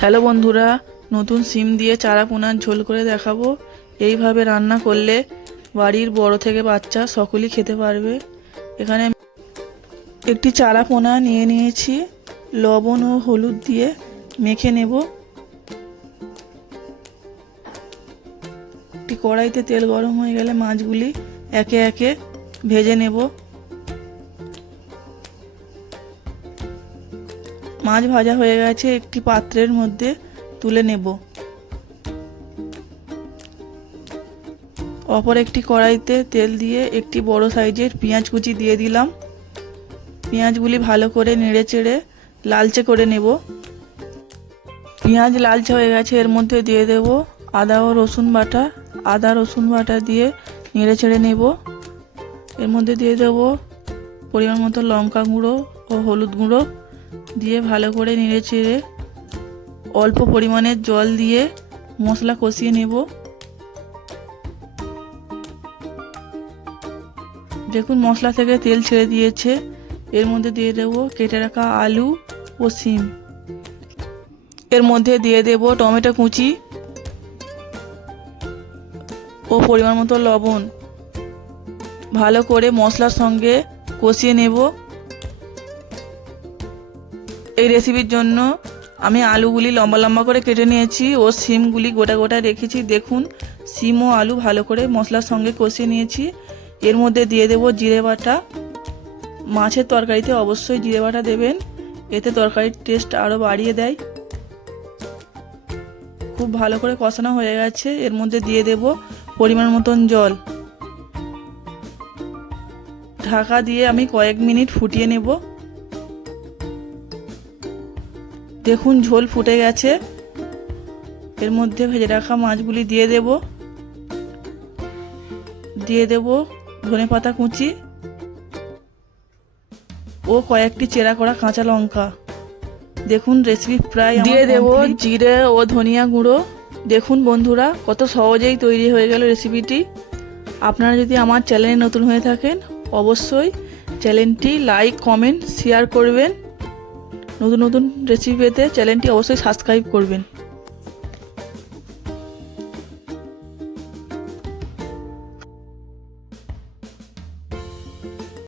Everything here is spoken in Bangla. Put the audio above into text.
হ্যালো বন্ধুরা, নতুন সিম দিয়ে চারা পোনার ঝোল করে দেখাবো। এইভাবে রান্না করলে বাড়ির বড় থেকে বাচ্চা সকলেই খেতে পারবে। এখানে আমি একটি চারা পোনা নিয়ে নিয়েছি, লবণ ও হলুদ দিয়ে মেখে নেব। একটি কড়াইতে তেল গরম হয়ে গেলে মাছগুলি একে একে ভেজে নেব। মাছ ভাজা হয়ে গেছে, একটি পাত্রের মধ্যে তুলে নেব। অপর একটি কড়াইতে তেল দিয়ে একটি বড় সাইজের পেঁয়াজ কুচি দিয়ে দিলাম। পেঁয়াজগুলি ভালো করে নেড়ে চেড়ে লালচে করে নেব। পেঁয়াজ লালচে হয়ে গেছে, এর মধ্যে দিয়ে দেব আদা ও রসুন বাটা। আদা রসুন বাটা দিয়ে নেড়ে চেড়ে নেব। এর মধ্যে দিয়ে দেব পরিমাণ মতো লঙ্কা গুঁড়ো ও হলুদ গুঁড়ো দিয়ে ভালো করে নেড়ে চেড়ে অল্প পরিমাণের জল দিয়ে মশলা কষিয়ে নেব। দেখুন মশলা থেকে তেল ছেড়ে দিয়েছে। এর মধ্যে দিয়ে দেব কেটে রাখা আলু ও শিম। এর মধ্যে দিয়ে দেব টমেটো কুচি ও পরিমাণ মতো লবণ। ভালো করে মশলার সঙ্গে কষিয়ে নেব। এই রেসিপির জন্য আমি আলুগুলি লম্বা লম্বা করে কেটে নিয়েছি ও শিমগুলি গোটা গোটা রেখেছি। দেখুন শিম ও আলু ভালো করে মশলার সঙ্গে কষিয়ে নিয়েছি। এর মধ্যে দিয়ে দেব জিরে বাটা। মাছের তরকারিতে অবশ্যই জিরে বাটা দেবেন, এতে তরকারির টেস্ট আরও বাড়িয়ে দেয়। খুব ভালো করে কষানো হয়ে গেছে, এর মধ্যে দিয়ে দেব পরিমাণ মতন জল। ঢাকা দিয়ে আমি কয়েক মিনিট ফুটিয়ে নেব। দেখুন ঝোল ফুটে গেছে। এর মধ্যে ভেজে রাখা মাছগুলি দিয়ে দেব। দিয়ে দেব ধনেপাতা কুচি ও কয়েকটি চেরা করা কাঁচা লঙ্কা। দেখুন রেসিপি প্রায় দিয়ে দেব জিরে ও ধনিয়া গুঁড়ো। দেখুন বন্ধুরা কত সহজেই তৈরি হয়ে গেল রেসিপিটি। আপনারা যদি আমার চ্যানেলে নতুন হয়ে থাকেন অবশ্যই চ্যানেলটি লাইক কমেন্ট শেয়ার করবেন। নতুন নতুন রেসিপি পেতে চ্যানেলটি অবশ্যই সাবস্ক্রাইব করবেন।